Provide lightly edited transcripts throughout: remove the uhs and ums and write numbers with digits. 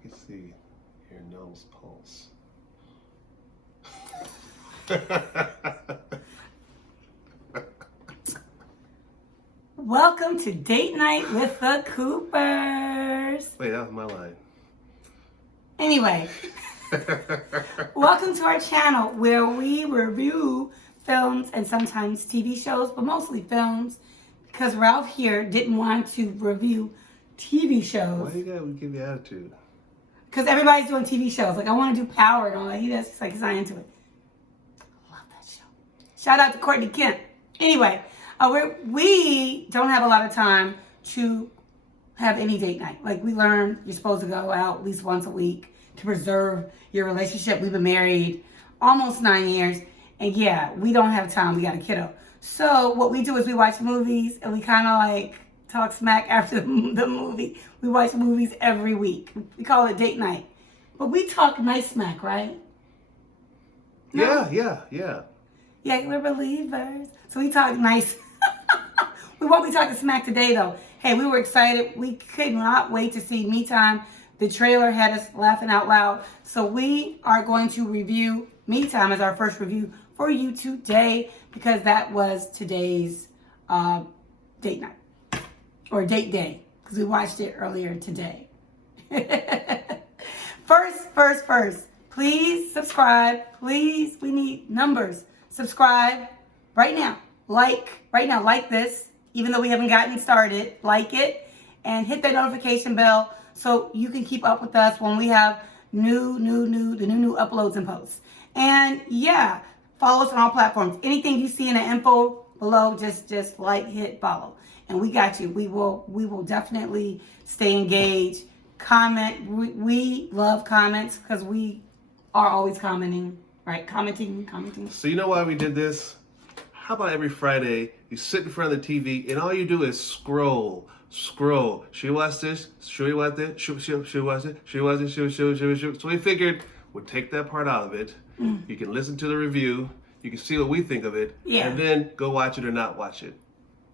can see your nose pulse. Welcome to Date Night with the Coopers. Wait, that was my line. Anyway, welcome to our channel where we review films and sometimes TV shows, but mostly films, because Ralph here didn't want to review TV shows. Why you gotta give you attitude? Because everybody's doing TV shows. Like, I want to do Power and all that. He does, he's like, he's not into it. I love that show. Shout out to Courtney Kemp. Anyway, we don't have a lot of time to have any date night. Like, we learned you're supposed to go out at least once a week to preserve your relationship. We've been married almost 9 years. And yeah, we don't have time. We got a kiddo. So what we do is we watch movies and we kind of like talk smack after the movie. We watch movies every week. We call it date night. But we talk nice smack, right? No? Yeah. Yeah, we're believers. So we talk nice. We won't be talking smack today, though. Hey, we were excited. We could not wait to see Me Time. The trailer had us laughing out loud. So we are going to review Me Time as our first review for you today, because that was today's date night. Or date day, because we watched it earlier today. First. Please subscribe. Please, we need numbers. Subscribe right now. Like this, even though we haven't gotten started. Like it and hit that notification bell so you can keep up with us when we have new uploads and posts. And yeah, follow us on all platforms. Anything you see in the info below, just like, hit follow. And we got you. We will definitely stay engaged. Comment. We love comments because we are always commenting, right? Commenting. So you know why we did this? How about every Friday you sit in front of the TV and all you do is scroll. Should we watch this? Should we watch it? Should we watch it? Should we watch it? So we figured we'll take that part out of it. You can listen to the review. You can see what we think of it. Yeah. And then go watch it or not watch it.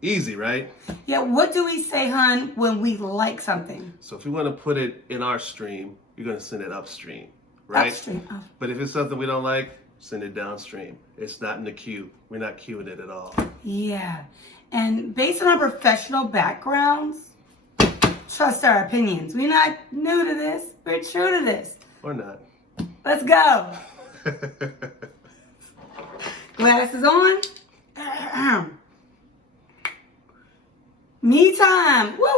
Easy, right? Yeah, what do we say, hun, when we like something? So if we want to put it in our stream, you're going to send it upstream, right? Upstream. Oh. But if it's something we don't like, send it downstream. It's not in the queue. We're not queuing it at all. Yeah. And based on our professional backgrounds, trust our opinions. We're not new to this. We're true to this. Or not. Let's go. Glasses on. Me Time. Woo.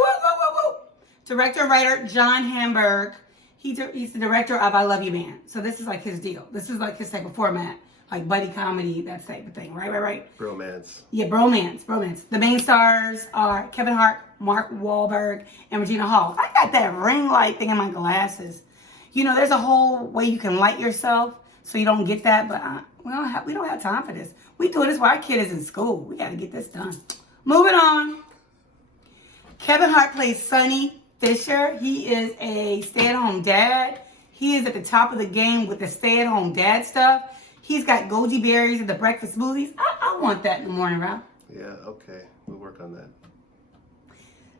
Director and writer John Hamburg. He's the director of I Love You Man. So this is like his deal. This is like his type of format. Like buddy comedy, that type of thing. Right? Bromance. Yeah, bromance. The main stars are Kevin Hart, Mark Wahlberg, and Regina Hall. I got that ring light thing in my glasses. You know, there's a whole way you can light yourself so you don't get that, but we don't have time for this. We doing this while our kid is in school. We got to get this done. Moving on. Kevin Hart plays Sonny Fisher. He is a stay-at-home dad. He is at the top of the game with the stay-at-home dad stuff. He's got goji berries and the breakfast smoothies. I want that in the morning, Ralph. Yeah, okay. We'll work on that.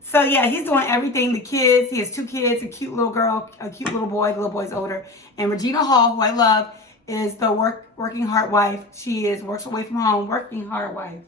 So yeah, he's doing everything. The kids, he has 2 kids, a cute little girl, a cute little boy. The little boy's older. And Regina Hall, who I love, is the working hard wife. She works away from home, working hard wife.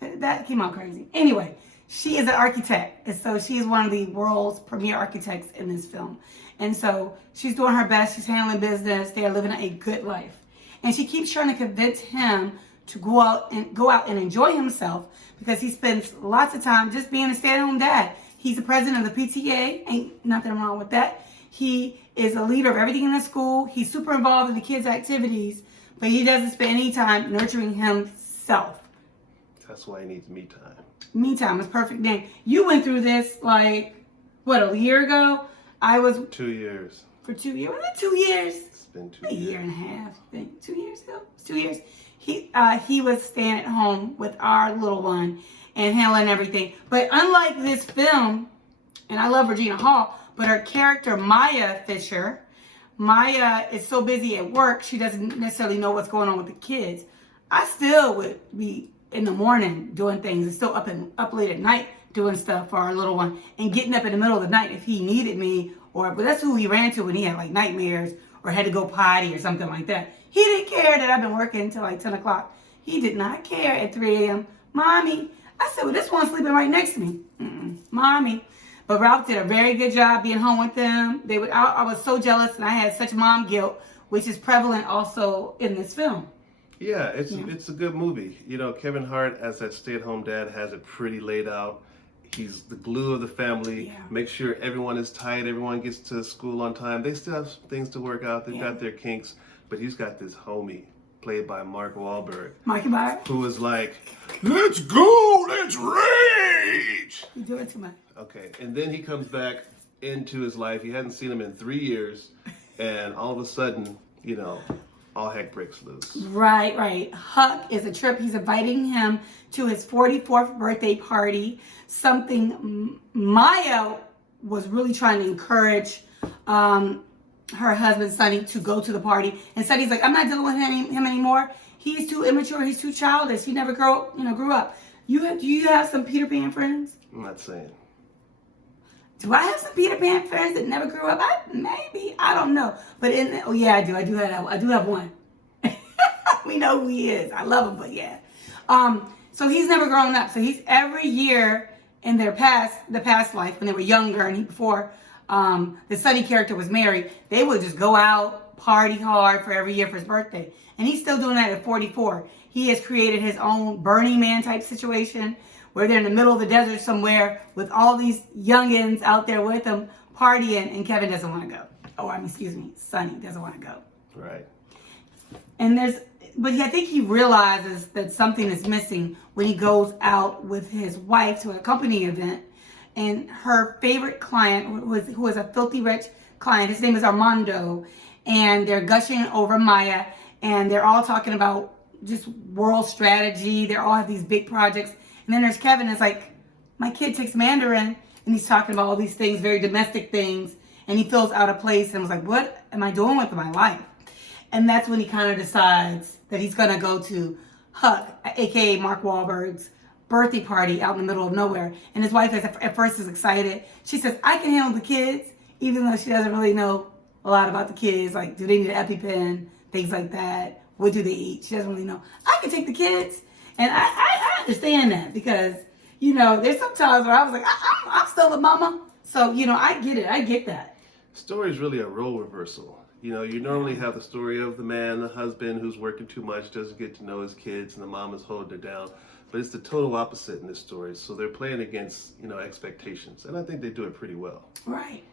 That came out crazy. Anyway, she is an architect. And so she is one of the world's premier architects in this film. And so she's doing her best. She's handling business. They are living a good life. And she keeps trying to convince him to go out and enjoy himself, because he spends lots of time just being a stay-at-home dad. He's the president of the PTA. Ain't nothing wrong with that. He is a leader of everything in the school. He's super involved in the kids' activities, but he doesn't spend any time nurturing himself. That's why he needs me time. Me time is perfect name. You went through this a year ago? I was 2 years. For 2 years? Was it 2 years? It's been 2 A years. year and a half. 2 years ago? 2 years. He was staying at home with our little one and handling everything. But unlike this film, and I love Regina Hall, but her character Maya Fisher, Maya is so busy at work she doesn't necessarily know what's going on with the kids. I still would be in the morning doing things and still up late at night doing stuff for our little one and getting up in the middle of the night if he needed me, but that's who he ran to when he had like nightmares or had to go potty or something like that. He didn't care that I've been working until like 10 o'clock. He did not care at 3 a.m. Mommy. I said, well, this one's sleeping right next to me. Mommy. But Ralph did a very good job being home with them. I was so jealous, and I had such mom guilt, which is prevalent also in this film. Yeah, it's a good movie. You know, Kevin Hart as that stay-at-home dad has it pretty laid out. He's the glue of the family. Yeah. Make sure everyone is tight. Everyone gets to school on time. They still have some things to work out. They've got their kinks. But he's got this homie, played by Mark Wahlberg. Marky Mark? Who is like, let's go, let's rage! You're doing too much. Okay, and then he comes back into his life. He hadn't seen him in 3 years. And all of a sudden, you know, all heck breaks loose. Right. Huck is a trip. He's inviting him to his 44th birthday party. Something Maya was really trying to encourage her husband, Sonny, to go to the party. And Sonny's like, I'm not dealing with him anymore. He's too immature. He's too childish. He never grew up. Do you have some Peter Pan friends? I'm not saying. Do I have some Peter Pan friends that never grew up? Maybe. I don't know. But yeah, I do. I do have one. We know who he is. I love him, but yeah. So he's never grown up. So he's every year in the past life when they were younger and before the Sonny character was married, they would just go out, party hard for every year for his birthday. And he's still doing that at 44. He has created his own Burning Man type situation where they're in the middle of the desert somewhere with all these youngins out there with him partying, and Kevin doesn't want to go. Sonny doesn't want to go. Right. And I think he realizes that something is missing when he goes out with his wife to a company event, and her favorite client, who is a filthy rich client, his name is Armando, and they're gushing over Maya, and they're all talking about just world strategy. They all have these big projects. And then there's Kevin. It's like, my kid takes Mandarin, and he's talking about all these things, very domestic things, and he feels out of place and was like, what am I doing with my life? And that's when he kind of decides that he's going to go to Huck, a.k.a. Mark Wahlberg's birthday party out in the middle of nowhere. And his wife at first is excited. She says, I can handle the kids, even though she doesn't really know a lot about the kids. Like, do they need an EpiPen? Things like that. What do they eat? She doesn't really know. I can take the kids. And I understand that because, there's some times where I was like, I'm still a mama. So, I get it. I get that. Story is really a role reversal. You normally have the story of the man, the husband who's working too much, doesn't get to know his kids, and the mom is holding it down. But it's the total opposite in this story. So they're playing against, expectations. And I think they do it pretty well. Right.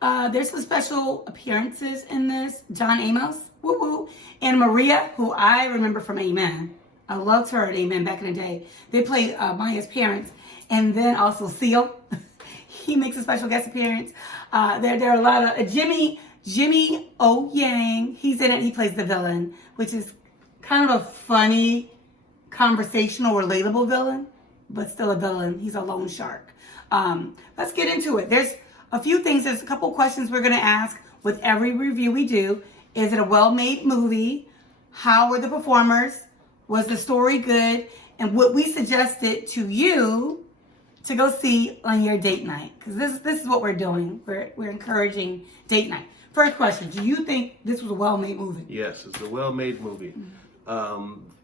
There's some special appearances in this. John Amos, woo woo, and Maria, who I remember from Amen. I loved her at Amen back in the day. They played Maya's parents. And then also Seal. He makes a special guest appearance. There are a lot of Jimmy O. Yang. He's in it. He plays the villain, which is kind of a funny, conversational, relatable villain, but still a villain. He's a loan shark. Let's get into it. There's a few things. There's a couple questions we're going to ask with every review we do. Is it a well-made movie? How were the performers? Was the story good? And what we suggested to you to go see on your date night. Because this is what we're doing. We're encouraging date night. First question, do you think this was a well-made movie? Yes, it's a well-made movie.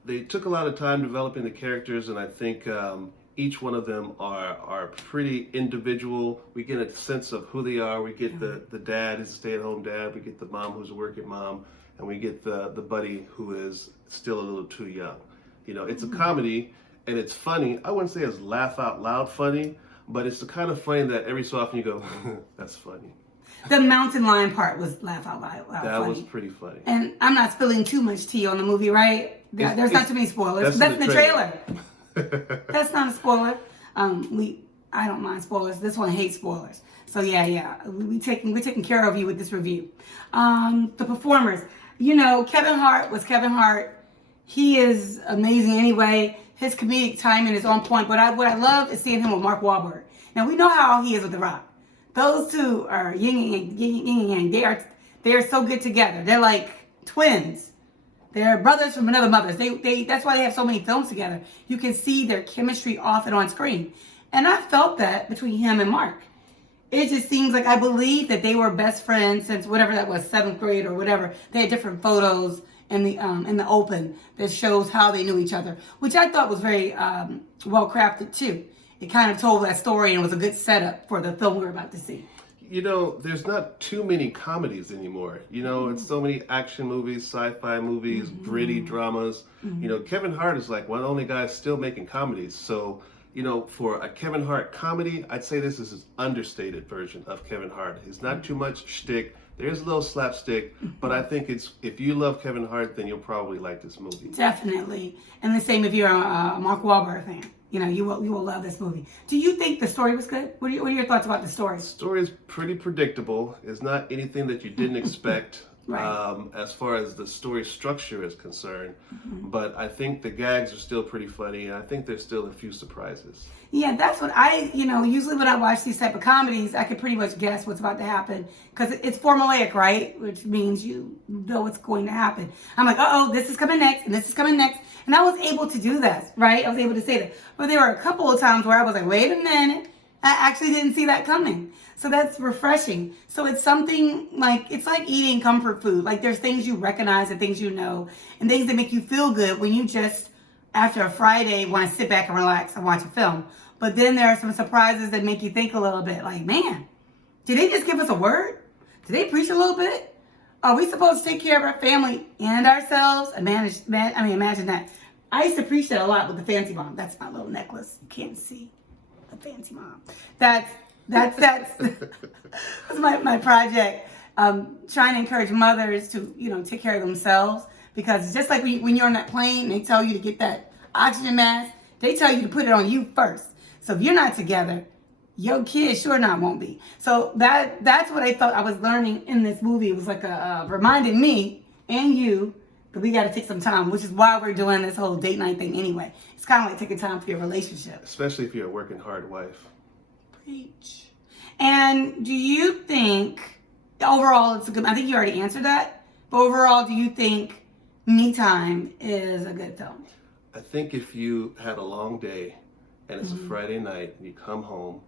They took a lot of time developing the characters, and I think each one of them are pretty individual. We get a sense of who they are. We get the dad who's a stay-at-home dad. We get the mom who's a working mom. And we get the buddy who is still a little too young. It's a comedy, and it's funny. I wouldn't say it's laugh out loud funny, but it's the kind of funny that every so often you go, that's funny. The mountain lion part was laugh out loud funny. That was pretty funny. And I'm not spilling too much tea on the movie, right? There's not too many spoilers. That's in the trailer. That's not a spoiler. I don't mind spoilers. This one hates spoilers. So yeah. We're taking care of you with this review. The performers. Kevin Hart was Kevin Hart. He is amazing anyway. His comedic timing is on point. But what I love is seeing him with Mark Wahlberg. Now we know how he is with The Rock. Those two are yin and yang. They are so good together. They're like twins. They're brothers from another mother. That's why they have so many films together. You can see their chemistry off and on screen. And I felt that between him and Mark. It just seems like I believe that they were best friends since whatever that was, 7th grade or whatever. They had different photos in the open that shows how they knew each other, which I thought was very well crafted too. It kind of told that story and was a good setup for the film we were about to see. You know, there's not too many comedies anymore. You know, it's so many action movies, sci-fi movies, gritty dramas. You know, Kevin Hart is like one of the only guys still making comedies. So, you know, for a Kevin Hart comedy, I'd say this is his understated version of Kevin Hart. It's not too much shtick. There's a little slapstick, but I think if you love Kevin Hart, then you'll probably like this movie. Definitely. And the same if you're a Mark Wahlberg fan. You know, you will love this movie. Do you think the story was good? What are your thoughts about the story? The story is pretty predictable. It's not anything that you didn't expect. Right. As far as the story structure is concerned, but I think the gags are still pretty funny, and I think there's still a few surprises. Yeah, that's what usually when I watch these type of comedies, I can pretty much guess what's about to happen because it's formulaic, right? Which means you know what's going to happen. I'm like, this is coming next, and this is coming next. And I was able to do that, right? I was able to say that. But there were a couple of times where I was like, wait a minute, I actually didn't see that coming. So that's refreshing. So it's something like, it's like eating comfort food. Like there's things you recognize and things you know and things that make you feel good when you just, after a Friday, want to sit back and relax and watch a film. But then there are some surprises that make you think a little bit like, man, did they just give us a word? Did they preach a little bit? Are we supposed to take care of our family and ourselves? Imagine that. I used to preach that a lot with the Fancy Mom. That's my little necklace. You can't see the Fancy Mom. That's my project. Trying to encourage mothers to, take care of themselves, because just like when you're on that plane, they tell you to get that oxygen mask. They tell you to put it on you first. So if you're not together, your kid sure not won't be. So that's what I thought I was learning in this movie. It was like reminding me and you that we got to take some time, which is why we're doing this whole date night thing anyway. It's kind of like taking time for your relationship. Especially if you're a working hard wife. Preach. And do you think, overall, it's a good, I think you already answered that, but overall, do you think Me Time is a good film? I think if you had a long day and it's a Friday night and you come home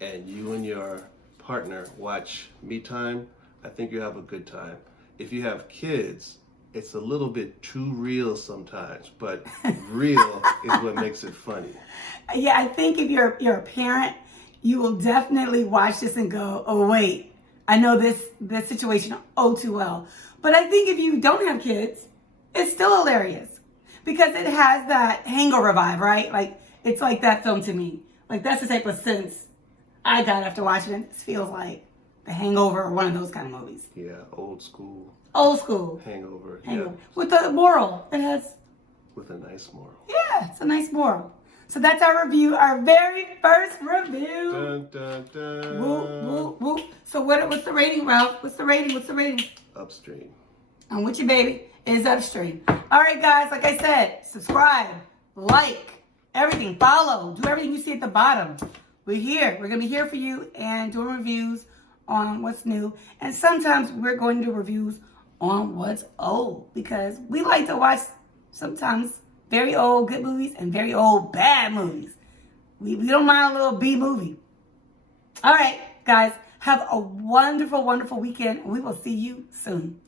and you and your partner watch Me Time, I think you have a good time. If you have kids, it's a little bit too real sometimes, but real is what makes it funny. Yeah, I think if you're a parent, you will definitely watch this and go, oh wait, I know this situation oh too well. But I think if you don't have kids, it's still hilarious because it has that hangover vibe, right? Like, it's like that film to me. Like, that's the type of sense I got after watching it. This feels like The Hangover or one of those kind of movies. Yeah, old school. Old school. Hangover. Hangover. Yeah. With the moral. It has. With a nice moral. Yeah, it's a nice moral. So that's our review, our very first review. Dun, dun, dun. Whoop, whoop, whoop. So what's the rating, Ralph? What's the rating? Upstream. I'm with you, baby. It's Upstream. All right, guys, like I said, subscribe, like, everything, follow, do everything you see at the bottom. We're here. We're going to be here for you and doing reviews on what's new. And sometimes we're going to do reviews on what's old, because we like to watch sometimes very old good movies and very old bad movies. We don't mind a little B movie. All right, guys, have a wonderful, wonderful weekend, and we will see you soon.